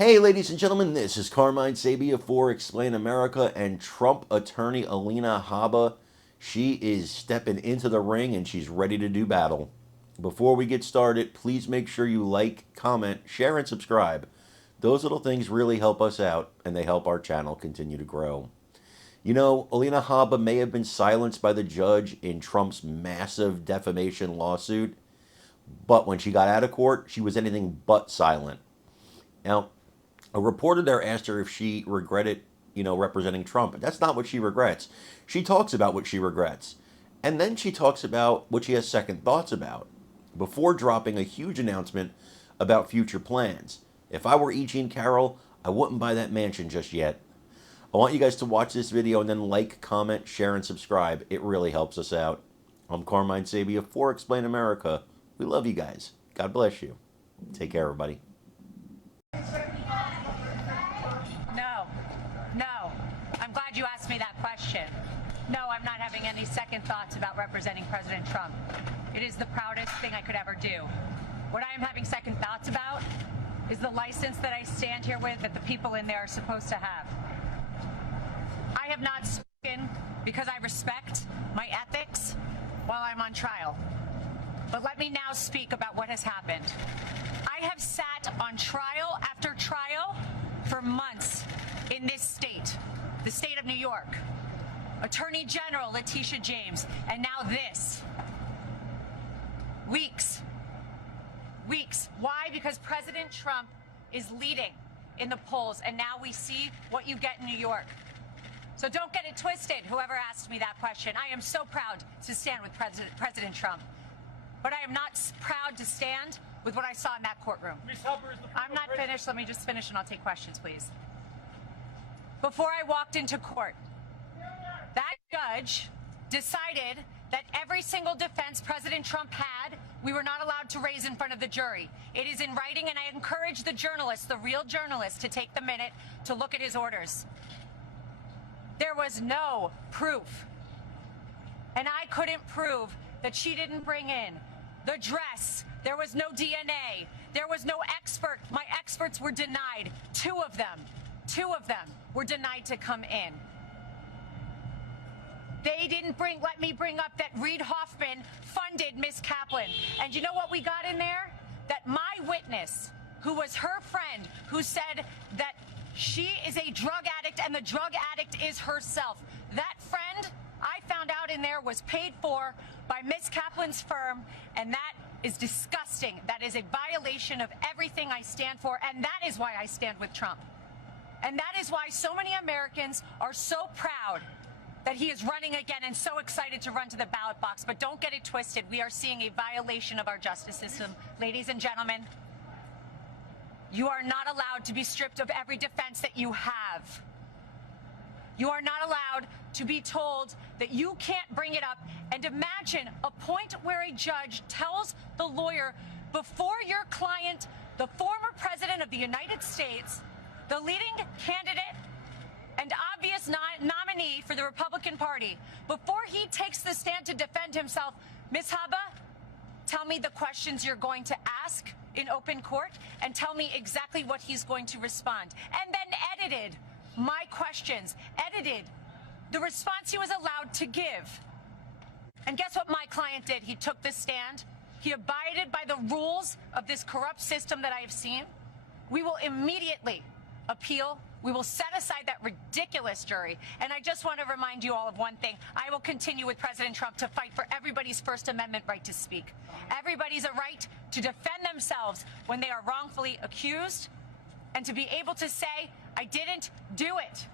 Hey, ladies and gentlemen, this is Carmine Sabia for Explain America, and Trump attorney Alina Habba. She is stepping into the ring and she's ready to do battle. Before we get started, please make sure you like, comment, share, and subscribe. Those little things really help us out and they help our channel continue to grow. You know, Alina Habba may have been silenced by the judge in Trump's massive defamation lawsuit, but when she got out of court, she was anything but silent. Now, a reporter there asked her if she regretted, representing Trump. But that's not what she regrets. She talks about what she regrets. And then she talks about what she has second thoughts about before dropping a huge announcement about future plans. If I were E. Jean Carroll, I wouldn't buy that mansion just yet. I want you guys to watch this video and then like, comment, share, and subscribe. It really helps us out. I'm Carmine Sabia for Explain America. We love you guys. God bless you. Take care, everybody. No. I'm glad you asked me that question. No, I'm not having any second thoughts about representing President Trump. It is the proudest thing I could ever do. What I am having second thoughts about is the license that I stand here with that the people in there are supposed to have. I have not spoken because I respect my ethics while I'm on trial. But let me now speak about what has happened. I have sat on trial after trial for months in this state, the state of New York. Attorney General Letitia James, and now this. Weeks. Why? Because President Trump is leading in the polls, and now we see what you get in New York. So don't get it twisted, whoever asked me that question. I am so proud to stand with President Trump. But I am not proud to stand with what I saw in that courtroom. I'm not finished. Let me just finish and I'll take questions, please. Before I walked into court, that judge decided that every single defense President Trump had, we were not allowed to raise in front of the jury. It is in writing, and I encourage the journalists, the real journalists, to take the minute to look at his orders. There was no proof. And I couldn't prove that she didn't bring in the dress. There was no DNA. There was no expert. My experts were denied. Two of them were denied to come in. They didn't let me bring up that Reid Hoffman funded Miss Kaplan. And you know what we got in there? That my witness, who was her friend, who said that she is a drug addict and the drug addict is herself. That friend, I found out in there, was paid for by Miss Kaplan's firm, and that is disgusting. That is a violation of everything I stand for, and that is why I stand with Trump. And that is why so many Americans are so proud that he is running again and so excited to run to the ballot box. But don't get it twisted. We are seeing a violation of our justice system. Ladies and gentlemen, you are not allowed to be stripped of every defense that you have. You are not allowed to be told that you can't bring it up. And imagine a point where a judge tells the lawyer, before your client, the former president of the United States, the leading candidate and obvious nominee for the Republican Party, before he takes the stand to defend himself, Ms. Habba, tell me the questions you're going to ask in open court and tell me exactly what he's going to respond. And then edited my questions, edited the response he was allowed to give. And guess what my client did? He took the stand. He abided by the rules of this corrupt system that I have seen. We will immediately appeal. We will set aside that ridiculous jury. And I just want to remind you all of one thing. I will continue with President Trump to fight for everybody's First Amendment right to speak. Everybody's a right to defend themselves when they are wrongfully accused, and to be able to say, I didn't do it.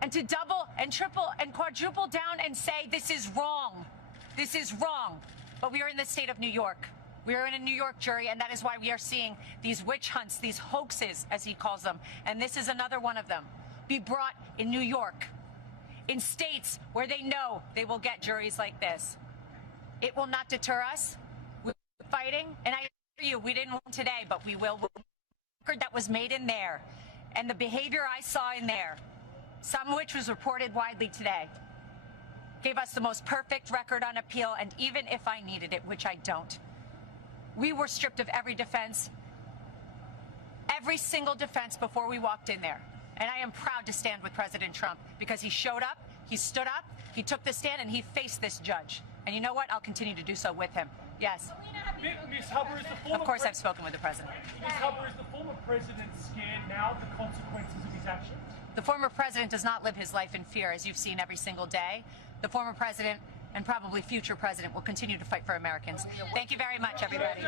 And to double and triple and quadruple down and say, this is wrong. This is wrong. But we are in the state of New York. We are in a New York jury, and that is why we are seeing these witch hunts, these hoaxes, as he calls them, and this is another one of them, be brought in New York, in states where they know they will get juries like this. It will not deter us. We're fighting, and I assure you, we didn't win today, but we will win. The record that was made in there, and the behavior I saw in there, some of which was reported widely today, gave us the most perfect record on appeal, and even if I needed it, which I don't, we were stripped of every defense, every single defense before we walked in there. And I am proud to stand with President Trump because he showed up, he stood up, he took the stand, and he faced this judge. And you know what? I'll continue to do so with him. Yes. Ms. Habba, is the former Of course, I've spoken with the president. Ms. Habba, is the former president scared now of the consequences of his actions? The former president does not live his life in fear, as you've seen every single day. The former president and probably future president will continue to fight for Americans. Thank you very much, everybody.